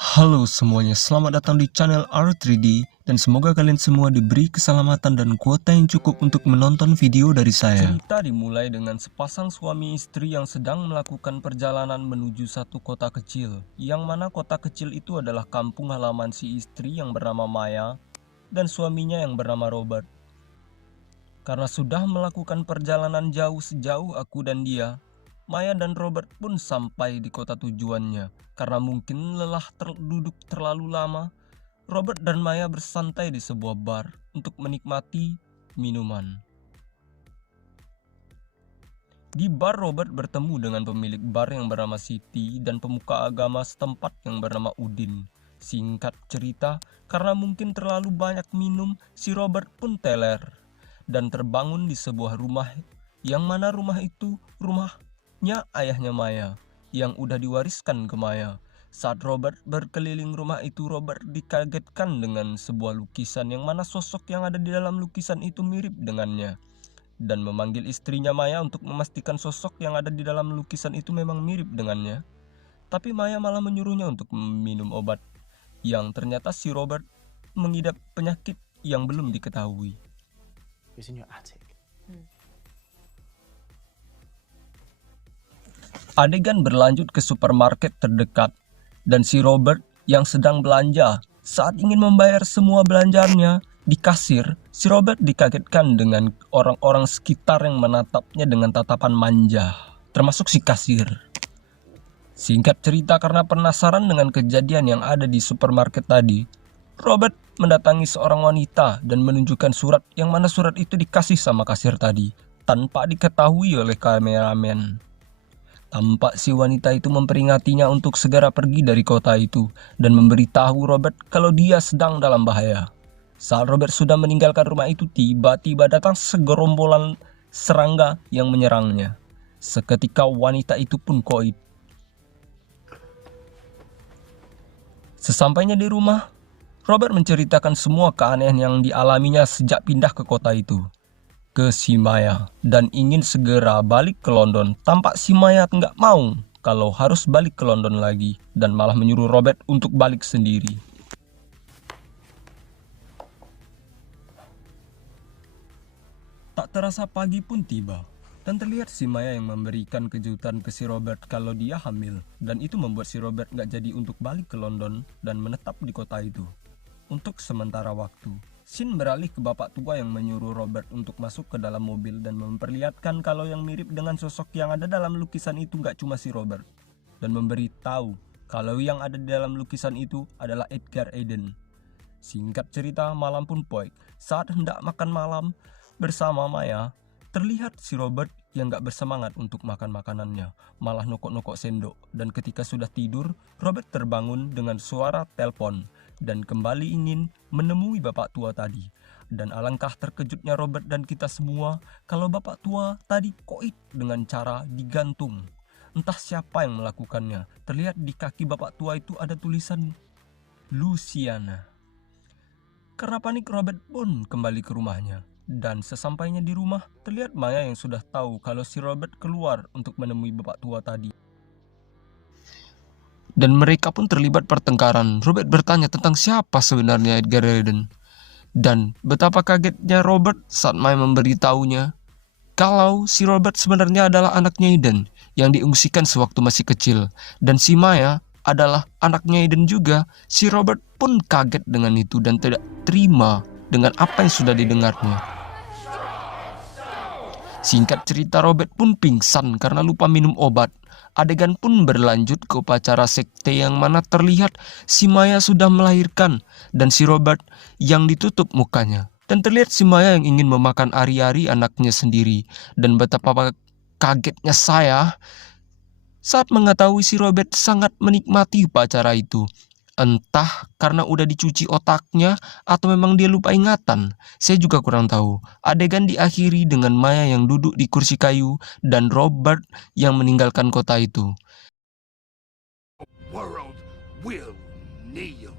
Halo semuanya, selamat datang di channel R3D dan semoga kalian semua diberi keselamatan dan kuota yang cukup untuk menonton video dari saya. Cerita dimulai dengan sepasang suami istri yang sedang melakukan perjalanan menuju satu kota kecil, yang mana kota kecil itu adalah kampung halaman si istri yang bernama Maya dan suaminya yang bernama Robert. Karena sudah melakukan perjalanan jauh sejauh aku dan dia, Maya dan Robert pun sampai di kota tujuannya. Karena mungkin lelah duduk terlalu lama, Robert dan Maya bersantai di sebuah bar untuk menikmati minuman. Di bar, Robert bertemu dengan pemilik bar yang bernama Siti dan pemuka agama setempat yang bernama Udin. Singkat cerita, karena mungkin terlalu banyak minum, si Robert pun teler dan terbangun di sebuah rumah, yang mana rumah itu rumahnya ayahnya Maya yang udah diwariskan ke Maya. Saat Robert berkeliling rumah itu, Robert dikagetkan dengan sebuah lukisan yang mana sosok yang ada di dalam lukisan itu mirip dengannya, dan memanggil istrinya Maya untuk memastikan sosok yang ada di dalam lukisan itu memang mirip dengannya. Tapi Maya malah menyuruhnya untuk minum obat, yang ternyata si Robert mengidap penyakit yang belum diketahui. It's in your attic. Adegan berlanjut ke supermarket terdekat, dan si Robert yang sedang belanja. Saat ingin membayar semua belanjaannya di kasir, si Robert dikagetkan dengan orang-orang sekitar yang menatapnya dengan tatapan manja, termasuk si kasir. Singkat cerita, karena penasaran dengan kejadian yang ada di supermarket tadi, Robert mendatangi seorang wanita dan menunjukkan surat, yang mana surat itu dikasih sama kasir tadi tanpa diketahui oleh kameramen. Tampak si wanita itu memperingatinya untuk segera pergi dari kota itu dan memberitahu Robert kalau dia sedang dalam bahaya. Saat Robert sudah meninggalkan rumah itu, tiba-tiba datang segerombolan serangga yang menyerangnya. Seketika wanita itu pun koit. Sesampainya di rumah, Robert menceritakan semua keanehan yang dialaminya sejak pindah ke kota itu, ke si Maya, dan ingin segera balik ke London. Tampak si Maya nggak mau kalau harus balik ke London lagi, dan malah menyuruh Robert untuk balik sendiri. Tak terasa pagi pun tiba, dan terlihat si Maya yang memberikan kejutan ke si Robert kalau dia hamil, dan itu membuat si Robert nggak jadi untuk balik ke London dan menetap di kota itu untuk sementara waktu. Scene beralih ke bapak tua yang menyuruh Robert untuk masuk ke dalam mobil dan memperlihatkan kalau yang mirip dengan sosok yang ada dalam lukisan itu gak cuma si Robert, dan memberitahu kalau yang ada di dalam lukisan itu adalah Edgar Eden. Singkat cerita, malam pun poik. Saat hendak makan malam bersama Maya, terlihat si Robert yang gak bersemangat untuk makan makanannya, malah nokok-nokok sendok. Dan ketika sudah tidur, Robert terbangun dengan suara telepon dan kembali ingin menemui bapak tua tadi. Dan alangkah terkejutnya Robert dan kita semua kalau bapak tua tadi koit dengan cara digantung. Entah siapa yang melakukannya. Terlihat di kaki bapak tua itu ada tulisan Luciana. Karena panik, Robert pun kembali ke rumahnya. Dan sesampainya di rumah, terlihat Maya yang sudah tahu kalau si Robert keluar untuk menemui bapak tua tadi. Dan mereka pun terlibat pertengkaran. Robert bertanya tentang siapa sebenarnya Edgar Eden. Dan betapa kagetnya Robert saat Maya memberitahunya kalau si Robert sebenarnya adalah anaknya Eden yang diungsikan sewaktu masih kecil. Dan si Maya adalah anaknya Eden juga. Si Robert pun kaget dengan itu dan tidak terima dengan apa yang sudah didengarnya. Singkat cerita, Robert pun pingsan karena lupa minum obat. Adegan pun berlanjut ke upacara sekte yang mana terlihat si Maya sudah melahirkan dan si Robert yang ditutup mukanya. Dan terlihat si Maya yang ingin memakan ari-ari anaknya sendiri. Dan betapa kagetnya saya saat mengetahui si Robert sangat menikmati upacara itu. Entah karena udah dicuci otaknya atau memang dia lupa ingatan. Saya juga kurang tahu. Adegan diakhiri dengan Maya yang duduk di kursi kayu dan Robert yang meninggalkan kota itu. World will kneel.